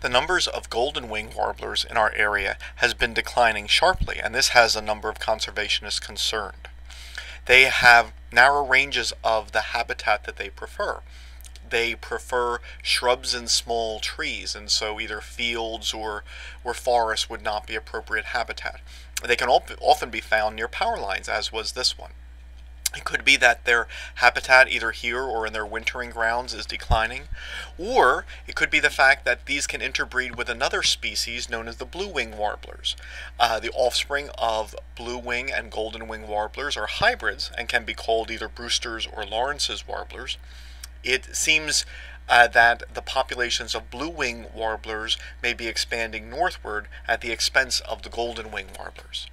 The numbers of golden wing warblers in our area has been declining sharply, and this has a number of conservationists concerned. They have narrow ranges of the habitat that they prefer. They prefer shrubs and small trees, and so either fields or forests would not be appropriate habitat. They can often be found near power lines, as was this one. It could be that their habitat, either here or in their wintering grounds, is declining, or it could be the fact that these can interbreed with another species known as the blue-wing warblers. The offspring of blue-wing and golden-wing warblers are hybrids and can be called either Brewster's or Lawrence's warblers. It seems that the populations of blue-wing warblers may be expanding northward at the expense of the golden-wing warblers.